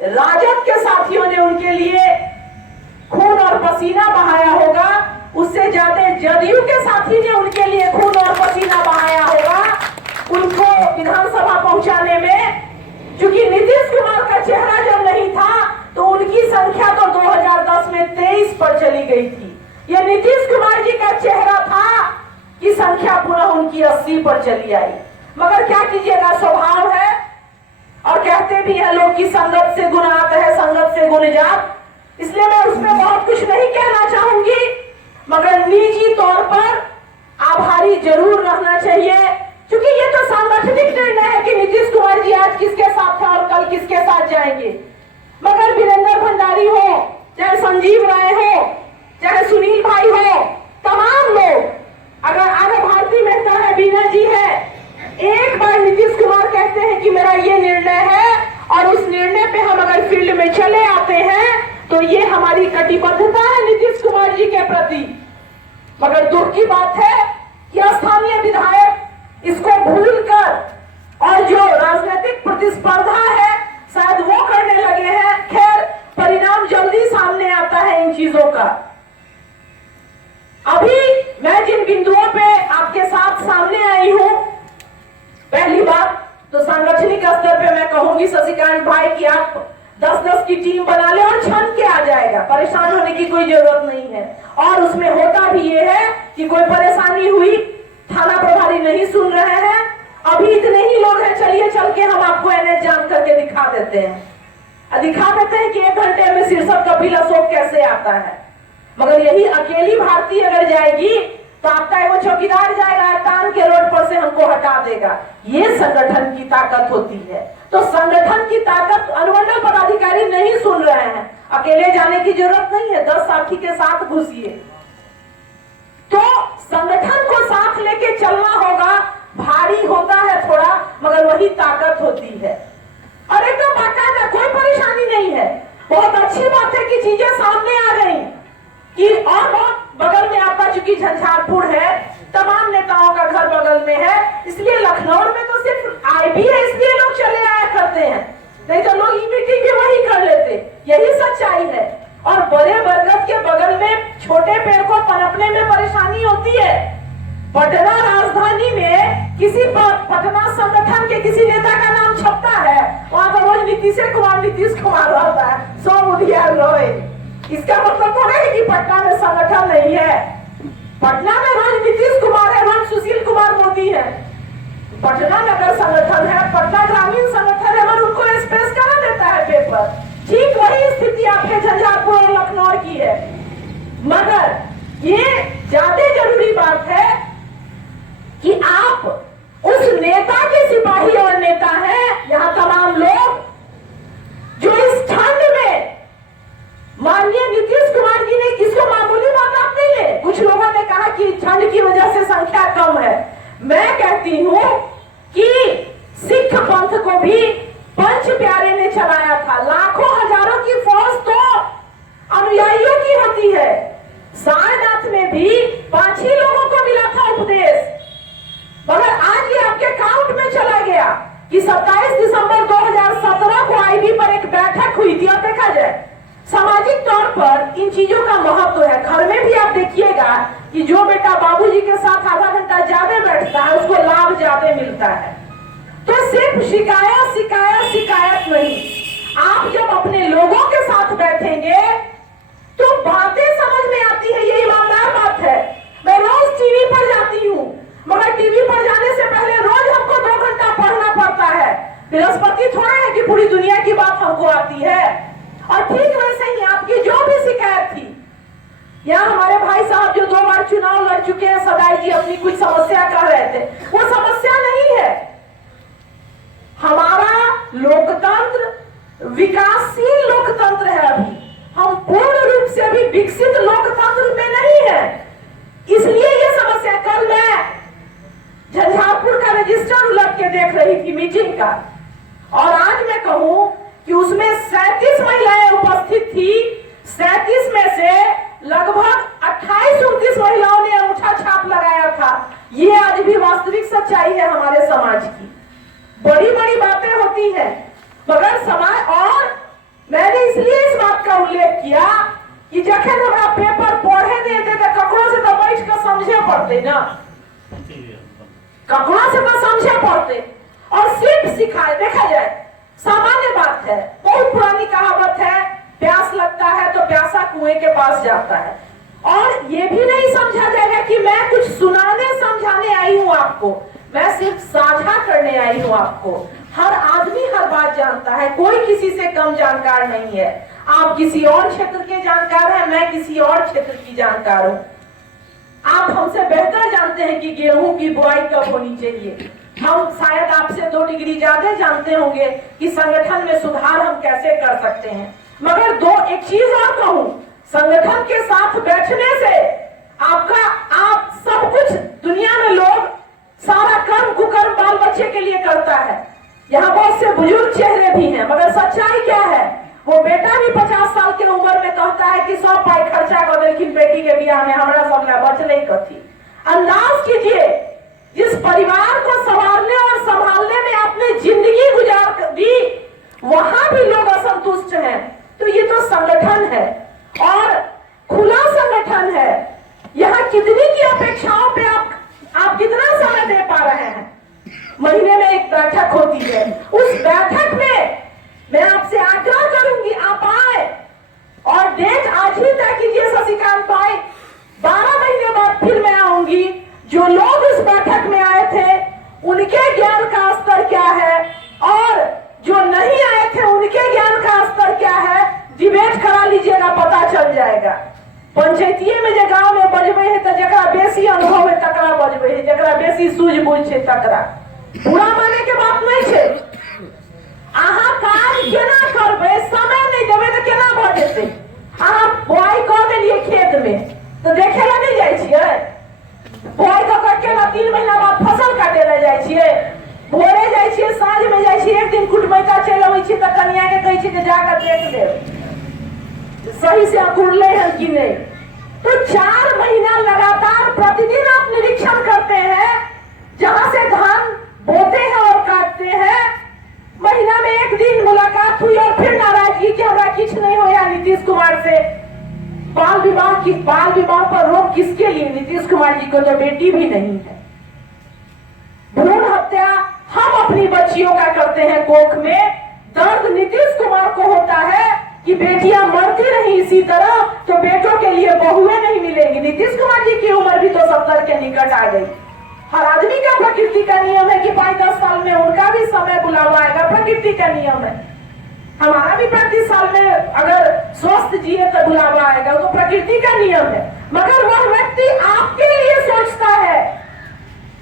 राजद के साथियों ने उनके लिए खून और पसीना बहाया होगा, उससे ज्यादा जदयू के साथी ने उनके लिए खून और पसीना बहाया होगा उनको विधानसभा पहुंचाने में। क्योंकि नीतीश कुमार का चेहरा जब नहीं था तो उनकी संख्या तो 2010 में 23 पर चली गई थी। यह नीतीश कुमार जी का चेहरा था कि संख्या पुनः उनकी 80 पर चली आई। मगर क्या कीजिएगा, स्वभाव है। और कहते भी हैं लोग कि संगत से गुण आता है, संगत से गुण जात। इसलिए मैं उसमें बहुत कुछ नहीं कहना चाहूंगी, मगर निजी तौर पर आभारी जरूर रहना चाहिए। क्योंकि ये तो सांगठनिक निर्णय है कि नीतीश कुमार जी आज किसके साथ हैं और कल किसके साथ जाएंगे। मगर वीरेंद्र भंडारी हो, चाहे संजीव राय हो, चाहे सुनील भाई हो, तमाम लोग, अगर आगे भारती मेहता है, बीना जी है, एक बार नीतीश कुमार कहते हैं कि मेरा ये निर्णय है और उस निर्णय पे हम अगर फील्ड में चले आते हैं तो ये हमारी कटिबद्धता है नीतीश कुमार जी के प्रति। मगर दुख की बात है कि स्थानीय विधायक इसको भूलकर और जो राजनीतिक प्रतिस्पर्धा है शायद वो करने लगे हैं। खैर, परिणाम जल्दी सामने आता है इन चीजों का। अभी मैं जिन बिंदुओं पे आपके साथ सामने आई हूं, पहली बात तो सांगठनिक स्तर पे मैं कहूंगी शशिकांत भाई कि आप 10-10 की टीम बना ले और छन के आ जाएगा, परेशान होने की कोई जरूरत नहीं है। और उसमें होता भी ये है कि कोई परेशानी हुई, थाना प्रभारी नहीं सुन रहे हैं, अभी इतने ही लोग हैं, चलिए चल के हम आपको एनएच जाम करके दिखा देते हैं। दिखा देते हैं कि 1 घंटे में सिरसत कपिल अशोक कैसे आता है। मगर यही अकेली भारती अगर जाएगी तो आपका वो चौकीदार जाएगा, तान के रोड पर से हमको हटा देगा। ये संगठन की ताकत होती है। तो संगठन की ताकत अनुमंडल पदाधिकारी नहीं सुन रहे हैं, अकेले जाने की जरूरत नहीं है, 10 साथी के साथ घुसिए। तो संगठन को साथ लेके चलना होगा। भारी होता है थोड़ा, मगर वही ताकत होती है। और एकदम बाकायदा कोई परेशानी नहीं है। बहुत अच्छी बात है कि चीजें सामने आ गई कि और बहुत बगल में आपका चूंकि झंझारपुर है, तमाम नेताओं का घर बगल में है, इसलिए लखनऊ में तो सिर्फ आईबी है, इसलिए लोग चले आया करते हैं, नहीं तो लोग ई मीटिंग भी वही कर लेते। यही सच्चाई है। और बड़े बरगद के बगल में छोटे पेड़ को पनपने में परेशानी होती है। पटना राजधानी में किसी पटना संगठन के किसी नेता का नाम छपता है, वहां पर रोज नीतीश कुमार रहता है, सौ उधियार रहे। इसका मतलब तो नहीं कि पटना में संगठन नहीं है। पटना में रोज नीतीश कुमार है, रोज सुशील कुमार मोदी है। पटना नगर संगठन है, पटना ग्रामीण संगठन है, मगर उनको स्पेस कहाँ देता है पेपर। ठीक वही स्थिति आपके झंझारपुर और लखनऊ की है। मगर ये ज्यादा जरूरी बात है कि आप उस नेता के सिपाही और नेता हैं, यहां तमाम लोग जो इस ठंड में माननीय नीतीश कुमार जी ने, इसको मामूली बात आप नहीं ले। कुछ लोगों ने कहा कि ठंड की वजह से संख्या कम है। मैं कहती हूं कि सिख पंथ को भी पंच प्यारे ने चलाया था। लाखों हजारों की फौज तो अनुयायियों की होती है। सारनाथ में भी 5 ही लोगों को मिला था उपदेश, मगर आज ये आपके काउंट में चला गया कि 27 दिसंबर 2017 को आईबी पर एक बैठक हुई थी। और देखा जाए सामाजिक तौर पर इन चीजों का महत्व है। घर में भी आप देखिएगा कि जो बेटा बाबूजी के साथ आधा घंटा ज्यादा बैठता है उसको लाभ ज्यादा मिलता है। तो सिर्फ शिकायत नहीं, आप जब अपने लोगों के साथ बैठेंगे तो बातें समझ में आती है। ये ईमानदार बात है। मैं रोज टीवी पर जाती हूँ, मगर टीवी पर जाने से पहले रोज हमको 2 घंटा पढ़ना पड़ता है। बृहस्पति थोड़ा है कि पूरी दुनिया की बात हमको आती है। और ठीक वैसे ही आपकी जो भी शिकायत थी, यहाँ हमारे भाई साहब जो 2 बार चुनाव लड़ चुके हैं, सदाई जी अपनी कुछ समस्या कह रहे थे, वो समस्या नहीं है। हमारा लोकतंत्र विकासशील लोकतंत्र है। अभी हम पूर्ण रूप से अभी विकसित लोकतंत्र में नहीं है, इसलिए ये समस्या। कल मैं झंझारपुर का रजिस्टर उलट के देख रही थी मीटिंग का, और आज मैं कहूं कि उसमें 37 महिलाएं उपस्थित थी। 37 में से लगभग 28-29 महिलाओं ने अंगूठा छाप लगाया था। ये आज भी वास्तविक सच्चाई है हमारे समाज की। बड़ी बड़ी बातें होती हैं, मगर समाज और कहाँ से तो समझे पढ़ते और सिर्फ सिखाए। देखा जाए सामान्य बात है, बहुत पुरानी कहावत है, प्यास लगता है तो प्यासा कुएं के पास जाता है। और ये भी नहीं समझा जाएगा कि मैं कुछ सुनाने समझाने आई हूं आपको, मैं सिर्फ साझा करने आई हूं आपको। हर आदमी हर बात जानता है, कोई किसी से कम जानकार नहीं है। आप किसी और क्षेत्र के जानकार हैं, मैं किसी और क्षेत्र की जानकार हूं। आप हमसे बेहतर जानते हैं कि गेहूं की बुआई कब होनी चाहिए। हम शायद आपसे 2 डिग्री ज्यादा जानते होंगे कि संगठन में सुधार हम कैसे कर सकते हैं। मगर एक चीज और कहूं, संगठन के साथ बैठने से आप सब कुछ दुनिया में लोग सारा कर्म कुकर्म बाल बच्चे के लिए करता है। यहाँ बहुत से बुजुर्ग चेहरे भी हैं, मगर सच्चाई क्या है? वो बेटा भी 50 साल की उम्र में कहता है कि 100 पाई खर्चा कर दे, लेकिन बेटी के बियाह में हमारा सब बचले कथी। अंदाज कीजिए, जिस परिवार को संवारने और संभालने में आपने जिंदगी गुजार दी, वहां भी लोग असंतुष्ट हैं। तो ये तो संगठन है और खुला संगठन है। यहाँ कितनी की अपेक्षाओं पे आप कितना समय दे पा रहे हैं? महीने में एक बैठक होती है, उस बैठक में मैं आपसे आग्रह करूंगी आप आए और डेट आज ही तय कीजिए शशिकांत भाई। 12 महीने बाद फिर मैं आऊंगी। जो लोग इस बैठक में आए थे उनके ज्ञान का स्तर क्या है और जो नहीं आए थे उनके ज्ञान का स्तर क्या है, डिबेट करा लीजिएगा, पता चल जाएगा। पंचायतीय में जो गांव में बजबे है तो जरा बेसी अनुभव है तकरा बजबे है, जरा बेसी सूझबूझ है तकरा। बुरा माने के बात नहीं है। अहाँ काज केना करबे, समय नहीं देबे तो केना भ जेतै? अहाँ बुआई कर देलिए खेत में तो देखे ला नहीं जाइ छियै? बुआई कर के ना 3 महीना बाद फसल काटे ला जाइ छियै? भोरे जाइ छियै, साँझ में जाइ छियै, एक दिन कुटमैता चलि अबै छियै तो कनिया के कहै छियै कि जाकर देख ले सही से अंकुरले हैं कि नहीं। तो 4 महीना लगातार प्रतिदिन आप निरीक्षण करते हैं, जहां से धान बोते हैं और काटते हैं। महीना में एक दिन मुलाकात हुई और फिर नाराजगी कि हमारा किछ नहीं होया नीतीश कुमार से। बाल विवाह पर रोक किसके लिए? नीतीश कुमार जी को तो बेटी भी नहीं है। भ्रूण हत्या हम अपनी बच्चियों का करते हैं कोख में। दर्द नीतीश कुमार को होता है कि बेटियां मरती रही इसी तरह, तो बेटों के लिए बहुएं नहीं मिलेंगी। नीतीश कुमार जी की उम्र भी तो 70 के निकट आ गई। हर आदमी का प्रकृति का नियम है कि 5-10 साल में उनका भी समय बुलावा आएगा, प्रकृति का नियम है। हमारा भी 35 साल में अगर स्वस्थ जिए तो बुलावा आएगा, तो प्रकृति का नियम है। मगर वह व्यक्ति आपके लिए सोचता है।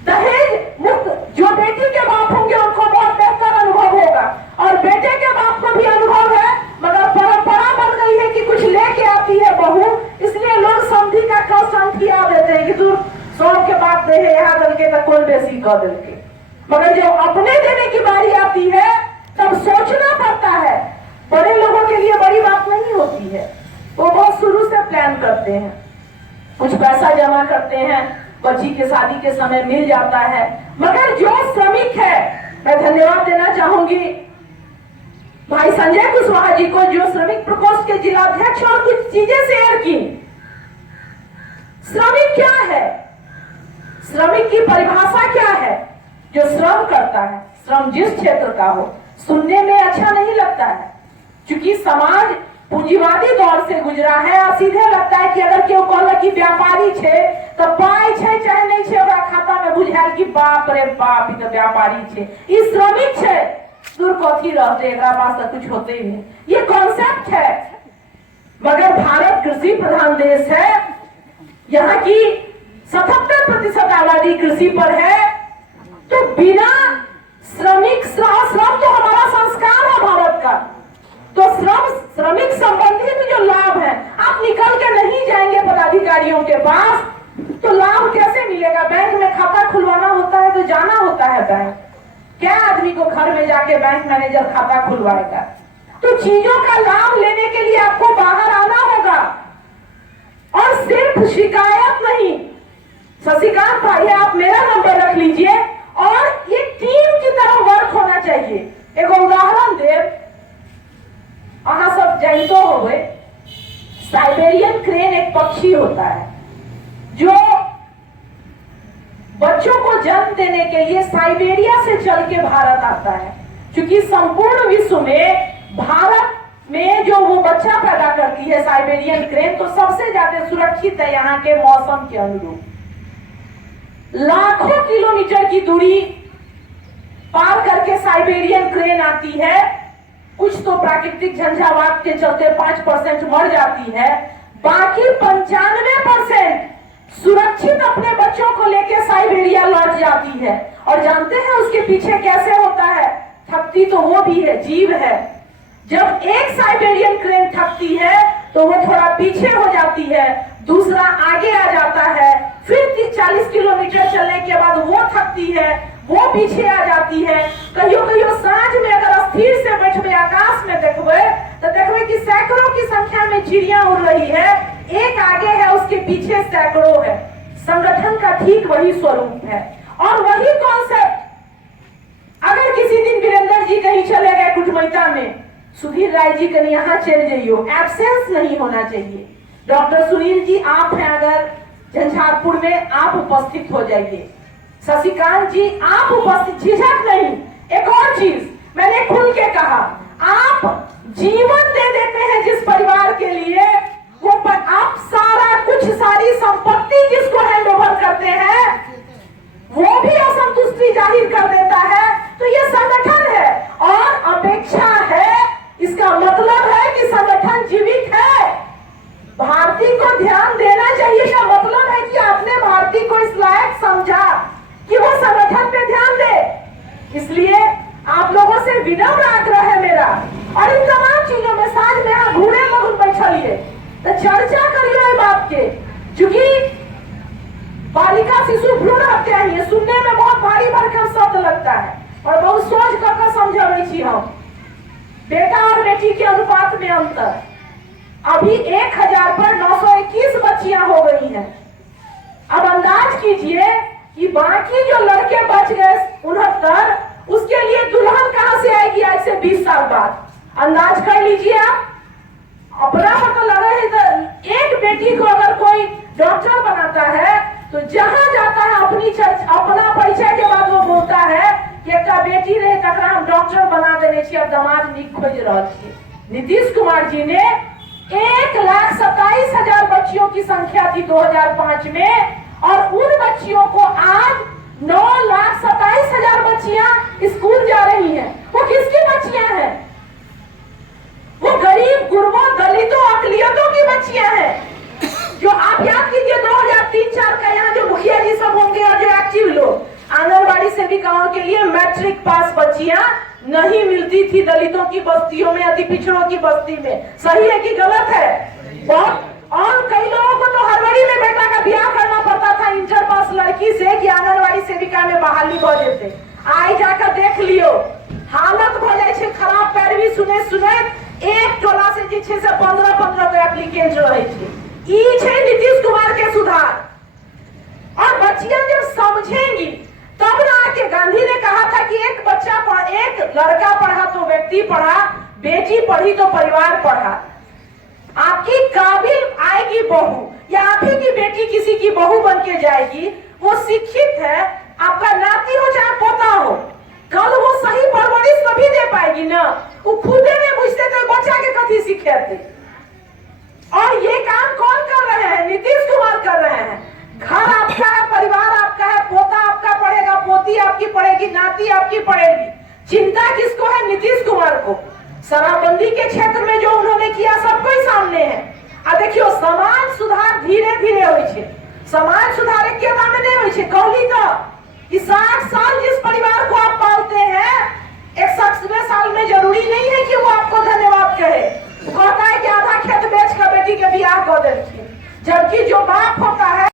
दहेज मुक्त जो बेटी के बाप होंगे उनको बहुत बेहतर अनुभव होगा और बेटे के बाप को भी अनुभव है, मगर परंपरा बन गई है कि कुछ लेके आती है बहू, इसलिए लोग समझी का कष्ट किया देते हैं कि तू 100 के बात दे है, यहाँ दल के तो कौन बेसी कर दल के। मगर जब अपने देने की बारी आती है तब सोचना पड़ता है। बड़े लोगों के लिए बड़ी बात नहीं होती है, वो बहुत शुरू से प्लान करते हैं, कुछ पैसा जमा करते हैं, बच्ची के शादी के समय मिल जाता है। मगर जो श्रमिक है, मैं धन्यवाद देना चाहूंगी भाई संजय कुशवाहा जी को, जो श्रमिक प्रकोष्ठ के जिला अध्यक्ष और कुछ चीजें शेयर की। श्रमिक क्या है? श्रमिक की परिभाषा क्या है? जो श्रम करता है, श्रम जिस क्षेत्र का हो, सुनने में अच्छा नहीं लगता है क्योंकि समाज पूंजीवादी दौर से गुजरा है और सीधे लगता है कि अगर केओ कहलक कि व्यापारी छे तो पाई छे चाहे नहीं छे, ओकरा खाता में बुझायल कि बाप रे बाप ई तो व्यापारी छे, ई श्रमिक छे, दूर कथी रहते, एकरा पास तो कुछ होते ही नहीं। ये कॉन्सेप्ट है। मगर भारत कृषि प्रधान देश है, यहाँ की 77% आबादी कृषि पर है। तो बिना श्रमिक श्रम तो हमारा संस्कार है भारत का। तो श्रमिक संबंधी भी जो लाभ है, आप निकल के नहीं जाएंगे पदाधिकारियों के पास तो लाभ कैसे मिलेगा? बैंक में खाता खुलवाना होता है तो जाना होता है बैंक। क्या आदमी को घर में जाके बैंक मैनेजर खाता खुलवाएगा? तो चीजों का लाभ लेने के लिए आपको बाहर आना होगा और सिर्फ शिकायत नहीं। शशिकांत भाई, आप मेरा नंबर रख लीजिए और ये टीम की तरह वर्क होना चाहिए। एक उदाहरण दे, अहाँ सब जानते हो, साइबेरियन क्रेन एक पक्षी होता है जो बच्चों को जन्म देने के लिए साइबेरिया से चल के भारत आता है, क्योंकि संपूर्ण विश्व में भारत में जो वो बच्चा पैदा करती है साइबेरियन क्रेन, तो सबसे ज्यादा सुरक्षित है यहाँ के मौसम के अनुरूप। लाखों किलोमीटर की दूरी पार करके साइबेरियन क्रेन आती है। कुछ तो प्राकृतिक झंझावात के चलते 5% मर जाती है, बाकी 95% सुरक्षित अपने बच्चों को लेकर साइबेरिया लौट जाती है। और जानते हैं उसके पीछे कैसे होता है? थकती तो वो भी है, जीव है। जब एक साइबेरियन क्रेन थकती है तो वो थोड़ा पीछे हो जाती है, दूसरा आगे आ जाता है, फिर 40 किलोमीटर चलने के बाद वो थकती है, वो पीछे आ जाती है। कहियो कहियो सांझ में अगर स्थिर से बैठे आकाश में देखबे तो देखबे कि सैकड़ों की संख्या में चिड़िया उड़ रही है, एक आगे है, उसके पीछे सैकड़ों है। संगठन का ठीक वही स्वरूप है और वही कॉन्सेप्ट अगर किसी दिन वीरेंद्र जी कहीं चले गए कुटमैता में, सुधीर राय जी कहीं यहाँ चल जाइयो, एब्सेंस नहीं होना चाहिए। डॉक्टर सुनील जी आप हैं अगर झंझारपुर में, आप उपस्थित हो जाइए। शशिकांत जी आप उपस्थित, झिझक नहीं। एक और चीज मैंने खुल के कहा, आप जीवन दे देते हैं जिस परिवार के लिए, वो आप सारा कुछ, सारी संपत्ति जिसको हैंड ओवर करते हैं वो भी असंतुष्टि जाहिर कर देता है। तो ये संगठन है और अपेक्षा है, इसका मतलब है कि संगठन जीवित है। भारती को ध्यान देना चाहिए का मतलब है कि आपने भारती को इस लायक समझा कि वो संगठन पे ध्यान दे। इसलिए आप लोगों से विनम्र आग्रह है मेरा, और इन तमाम चीजों में साथ में यहाँ घूरे लोग बैठिए तो चर्चा करिए इस बात के, क्योंकि बालिका शिशु भ्रूण हत्या है, सुनने में बहुत भारी भरकम शब्द लगता है और बहुत सोच कर समझ छी हम। बेटा और बेटी के अनुपात में अंतर, अभी 1000 पर 921 बच्चियां हो गई हैं। अब अंदाज कीजिए कि बाकी जो लड़के बच गए 69, उसके लिए दुल्हन कहां से आएगी आज से 20 साल बाद? अंदाज कर लीजिए आप। अपना पता लगा है तो एक बेटी को अगर कोई डॉक्टर बनाता है तो जहां जाता है अपना परिचय के बाद वो बोलता है कि एक बेटी रहे तकरा हम डॉक्टर बना देने छी, अब दामाद निक खोज रहा छी। नीतीश कुमार जी ने 1,27,000 बच्चियों की संख्या थी 2005 में, और उन बच्चियों को आज 9,27,000 बच्चियां स्कूल जा रही हैं। वो किसकी बच्चियां हैं? वो गरीब गुरबों दलितों अकलियतों की बच्चियां हैं। जो आप याद कीजिए 2003-4 का यहाँ जो मुखिया जी सब होंगे और जो एक्टिव लोग, आंगनबाड़ी सेविकाओं के लिए मैट्रिक पास बच्चियां नहीं मिलती थी दलितों की बस्तियों में, अति पिछड़ों की बस्ती में। सही है कि गलत है? बहुत। और कई लोगों को तो हड़बड़ी में बेटा का ब्याह करना पड़ता था इंटर पास लड़की से कि आंगनबाड़ी सेविका में बहाली हो देते। आई जाकर देख लियो, हालत हो जाए खराब। पैरवी सुने सुने एक टोला से 6 से 15 को एप्लीकेंट रहे थे। ई छे नीतीश कुमार के सुधार। और बच्चियां जब समझेंगी तब ना आके गांधी ने कहा था कि एक लड़का पढ़ा तो व्यक्ति पढ़ा, बेटी पढ़ी तो परिवार पढ़ा। आपकी काबिल आएगी बहू या आप ही की बेटी किसी की बहू बन के जाएगी, वो शिक्षित है, आपका नाती हो चाहे पोता हो, कल वो सही परवरिश तभी दे पाएगी ना। वो खुदे में बुझते तो बच्चा के कथी सिखाते। और ये काम कौन कर रहे हैं? नीतीश कुमार कर रहे हैं। घर आपका है, परिवार आपका है, पोता आपका पढ़ेगा, पोती आपकी पढ़ेगी, नाती आपकी पढ़ेगी। चिंता किसको है? नीतीश कुमार को। शराबबंदी के क्षेत्र में जो उन्होंने किया सब कोई सामने है। अब देखियो समाज सुधार धीरे धीरे होई छे। समाज सुधार के नाम नहीं होई छे। कहली तो कि 60 साल जिस परिवार को आप पालते हैं, 61वें साल में जरूरी नहीं है कि वो आपको धन्यवाद कहे। कहता है कि आधा खेत बेच कर बेटी के ब्याह कर देती है, जबकि जो बाप